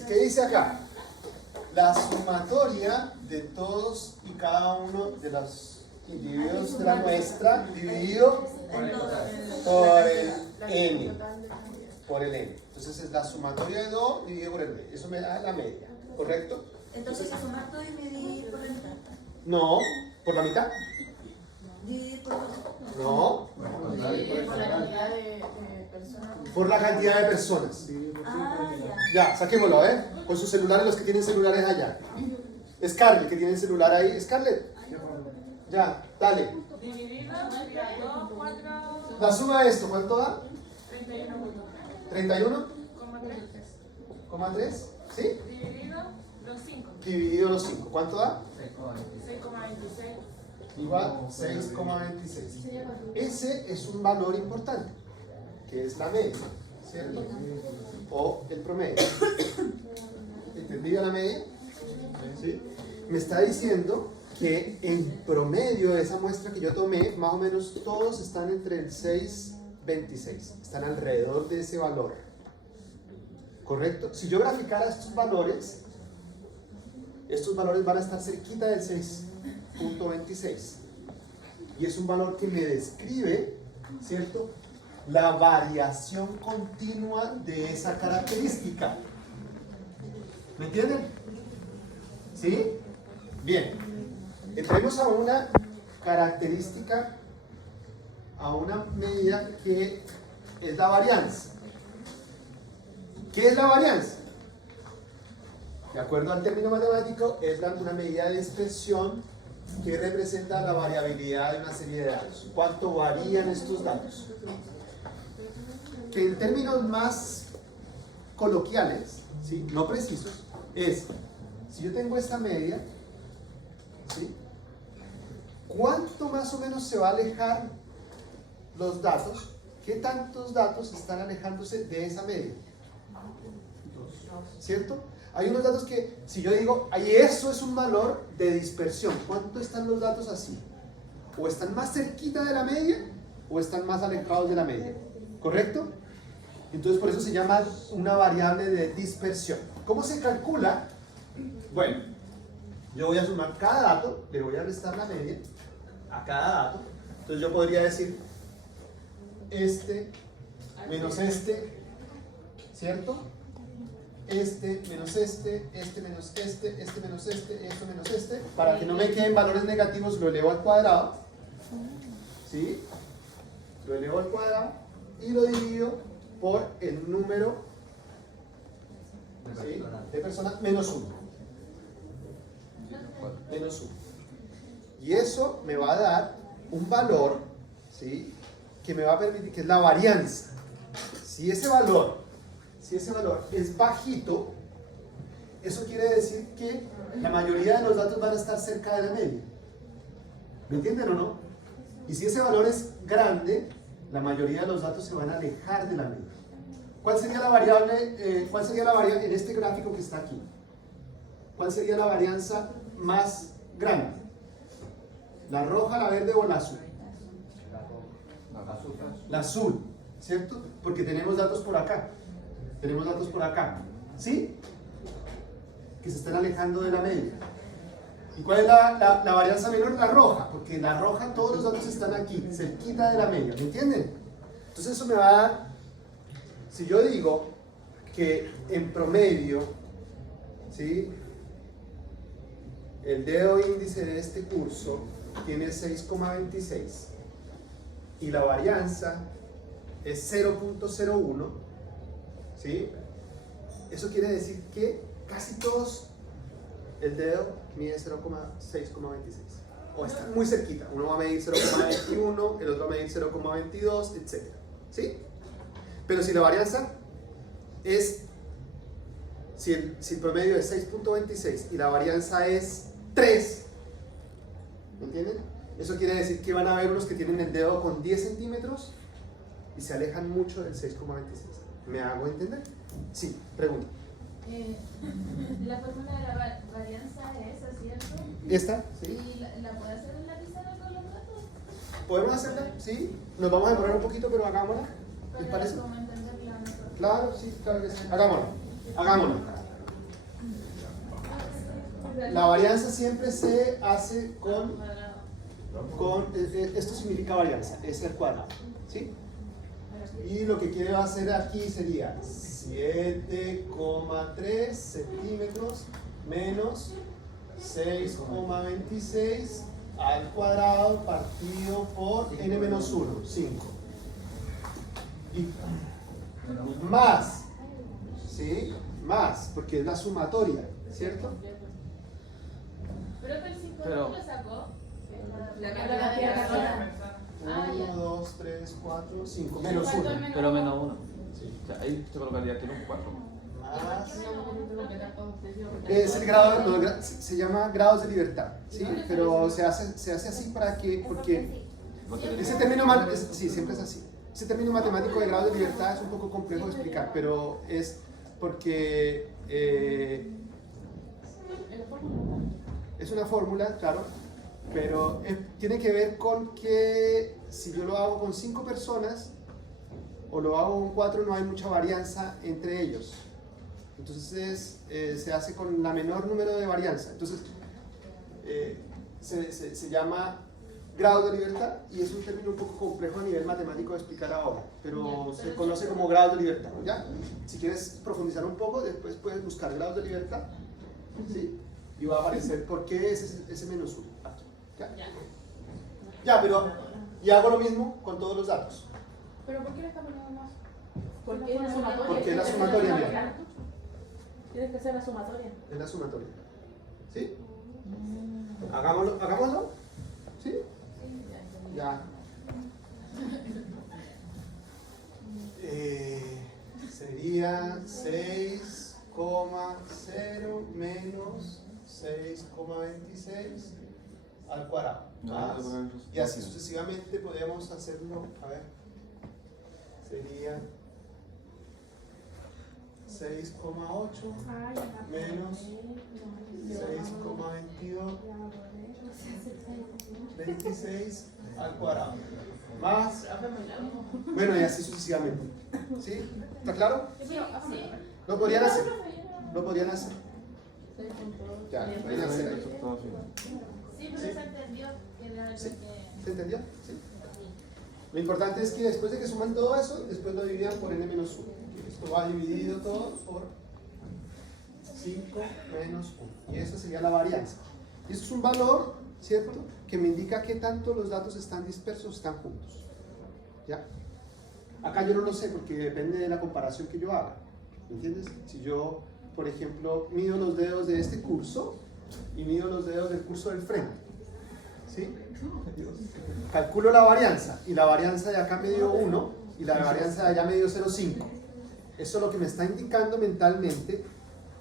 ¿Qué dice acá? La sumatoria de todos y cada uno de los individuos de la muestra dividido por el n. Por el n. Entonces es la sumatoria de 2 dividido por el n. Eso me da la media, ¿correcto? Entonces, sumar todo y dividir por la mitad. No, por la mitad. Dividir por dos. No, por la cantidad de personas. por la cantidad de personas. Ah, ya. Ya, saquémoslo, con sus celulares, los que tienen celulares allá. Scarlett, que tiene el celular ahí. Scarlett. Ya, dale. Dividido entre 2, 4, La suma de esto, ¿cuánto da? 31,3. 31,3. ¿Sí? Dividido los 5. Dividido los 5. ¿Cuánto da? 6,26. Igual 6,26. Ese es un valor importante, que es la media, ¿cierto? O el promedio. ¿Entendida la media? ¿Sí? Me está diciendo que en promedio de esa muestra que yo tomé, más o menos todos están entre el 6,26. Están alrededor de ese valor. ¿Correcto? Si yo graficara estos valores van a estar cerquita del 6,26. Y es un valor que me describe, ¿cierto?, la variación continua de esa característica. ¿Me entienden? ¿Sí? Bien. Entremos a una característica, a una medida que es la varianza. ¿Qué es la varianza? De acuerdo al término matemático, es una medida de expresión que representa la variabilidad de una serie de datos. ¿Cuánto varían estos datos? Que en términos más coloquiales, ¿sí? No precisos, es, si yo tengo esta media, ¿sí? ¿Cuánto más o menos se va a alejar los datos? ¿Qué tantos datos están alejándose de esa media? ¿Cierto? Hay unos datos que, si yo digo, ahí eso es un valor de dispersión, ¿cuánto están los datos así? O están más cerquita de la media, o están más alejados de la media, ¿correcto? Entonces por eso se llama una variable de dispersión. ¿Cómo se calcula? Bueno, yo voy a sumar cada dato, le voy a restar la media a cada dato. Entonces yo podría decir este menos este, ¿cierto? Este menos este, este menos este, este menos este, esto menos este. Para que no me queden valores negativos lo elevo al cuadrado, ¿sí? Lo elevo al cuadrado y lo divido por el número, ¿sí?, de personas menos 1. Menos 1. Y eso me va a dar un valor, ¿sí?, que me va a permitir, que es la varianza. Si ese valor es bajito, eso quiere decir que la mayoría de los datos van a estar cerca de la media. ¿Me entienden o no? Y si ese valor es grande, la mayoría de los datos se van a alejar de la media. ¿Cuál sería la variable, en este gráfico que está aquí? ¿Cuál sería la varianza más grande? ¿La roja, la verde o la azul? La azul, ¿cierto? Porque tenemos datos por acá. Tenemos datos por acá, ¿sí? Que se están alejando de la media. ¿Y cuál es la varianza menor? La roja, porque la roja todos los datos están aquí, cerquita de la media, ¿me entienden? Entonces eso me va a dar, si yo digo que en promedio, ¿sí?, el dedo índice de este curso tiene 6,26 y la varianza es 0.01, ¿sí? Eso quiere decir que casi todos el dedo mide 0,6,26 o está muy cerquita. Uno va a medir 0,21, el otro va a medir 0,22, etc. ¿Sí? Pero si la varianza es, si el promedio es 6.26 y la varianza es 3, ¿me entienden? Eso quiere decir que van a haber unos que tienen el dedo con 10 centímetros y se alejan mucho del 6,26. ¿Me hago entender? Sí, pregunta. La fórmula de la varianza es esa, ¿cierto? ¿Esta? Sí. ¿Y la puede hacer en la pizarra con los datos? ¿Podemos hacerla? Sí. Nos vamos a demorar un poquito, pero hagámosla. ¿Les Pero parece? como entenderla mejor. Claro, sí, claro que sí. Hagámosla. Hagámosla. La varianza siempre se hace con esto significa varianza, es el cuadrado, ¿sí? Y lo que quiere hacer aquí sería 7,3 centímetros menos 6,26 al cuadrado partido por n menos 1, 5. Y más, ¿sí? Más, porque es la sumatoria, ¿cierto? Pero el 5 Pero- lo sacó. La cantidad. 1, 2, 3, 4, 5, menos 1. Pero menos 1. Sí. O sea, ahí se colocaría que los 4. Más. Es el grado, no, se llama grados de libertad, ¿sí? Pero se hace así para que, porque ese término, sí, siempre es así. Ese término matemático de grados de libertad es un poco complejo de explicar, pero es porque es una fórmula, claro, pero tiene que ver con que si yo lo hago con 5 personas o lo hago con 4 no hay mucha varianza entre ellos. Entonces se hace con la menor número de varianza. Entonces se llama grado de libertad y es un término un poco complejo a nivel matemático de explicar ahora, pero se conoce como grado de libertad, ¿ya? Si quieres profundizar un poco, después puedes buscar grados de libertad, ¿sí? Y va a aparecer por qué es ese menos 1 aquí, ¿ya? Ya, pero y hago lo mismo con todos los datos. ¿Pero por qué le está poniendo más? Porque es la sumatoria. Porque es la sumatoria, mira. Tienes que hacer la sumatoria. Es la sumatoria, ¿sí? Hagámoslo, ¿sí? Ya. sería 6,0 menos 6,26 al cuadrado. Más. Y así sucesivamente podríamos hacerlo, a ver, sería 6,8 menos 6,22 26 al cuadrado. Más. Bueno, y así sucesivamente. ¿Sí? ¿Está claro? ¿Lo podrían hacer? ¿Lo podrían hacer? Ya, lo podrían hacer ahí. Sí, pero se entendió que era lo ¿Sí? que... ¿Se entendió? Sí. Lo importante es que después de que suman todo eso, después lo dividan por n-1. Esto va dividido todo por 5 menos 1. Y esa sería la varianza. Y eso es un valor, ¿cierto?, que me indica qué tanto los datos están dispersos o están juntos. ¿Ya? Acá yo no lo sé porque depende de la comparación que yo haga. ¿Me entiendes? Si yo, por ejemplo, mido los dedos de este curso y mido los dedos del curso del frente, ¿sí? Calculo la varianza y la varianza de acá me dio 1 y la varianza de allá me dio 0,5. Eso lo que me está indicando mentalmente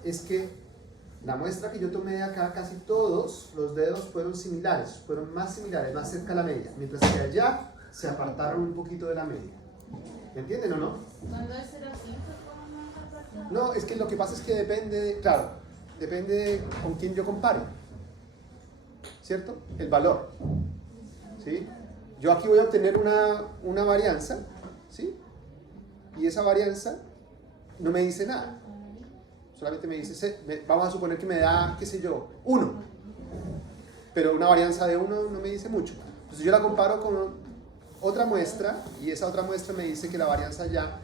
es que la muestra que yo tomé de acá, casi todos los dedos fueron similares, fueron más similares, más cerca a la media, mientras que allá se apartaron un poquito de la media. ¿Me entienden o no? Cuando es 0,5, ¿cómo más apartado? No, es que lo que pasa es que depende, claro, depende de con quién yo compare, ¿cierto? El valor, ¿sí? Yo aquí voy a obtener una varianza, ¿sí? Y esa varianza no me dice nada, solamente me dice, vamos a suponer que me da, qué sé yo, 1, pero una varianza de 1 no me dice mucho. Entonces yo la comparo con otra muestra y esa otra muestra me dice que la varianza ya,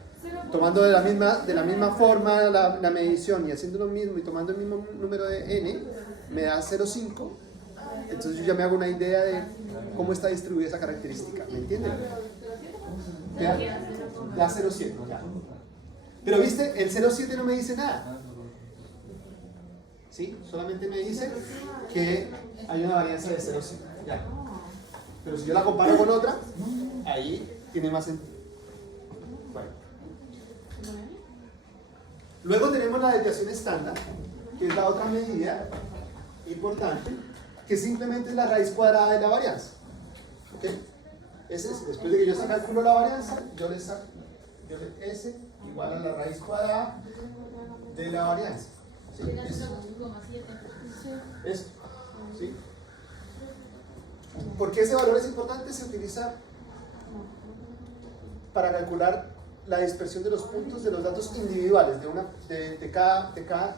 tomando de la misma forma la medición y haciendo lo mismo y tomando el mismo número de n, me da 0,5. Entonces yo ya me hago una idea de cómo está distribuida esa característica. ¿Me entienden? Da 0,7. Ya. Pero viste, el 0,7 no me dice nada. ¿Sí? Solamente me dice que hay una varianza de 0,5. Ya. Pero si yo la comparo con otra, ahí tiene más sentido. Bueno. Luego tenemos la desviación estándar, que es la otra medida importante, que simplemente es la raíz cuadrada de la varianza. ¿Ok? Ese es, después de que yo calculo la varianza, yo le saco S igual a la raíz cuadrada de la varianza. ¿Sí? Eso. ¿Sí? ¿Por qué ese valor es importante? Se utiliza para calcular la dispersión de los puntos de los datos individuales de cada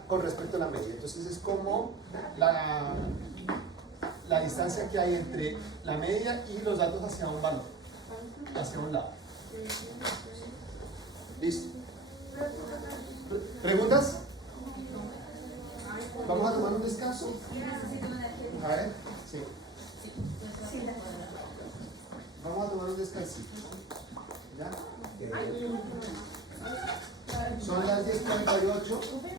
con respecto a la media. Entonces es como la distancia que hay entre la media y los datos hacia un valor, hacia un lado. ¿Listo? ¿Preguntas? ¿Vamos a tomar un descanso? A ver, sí. Vamos a tomar un descansito. ¿Ya?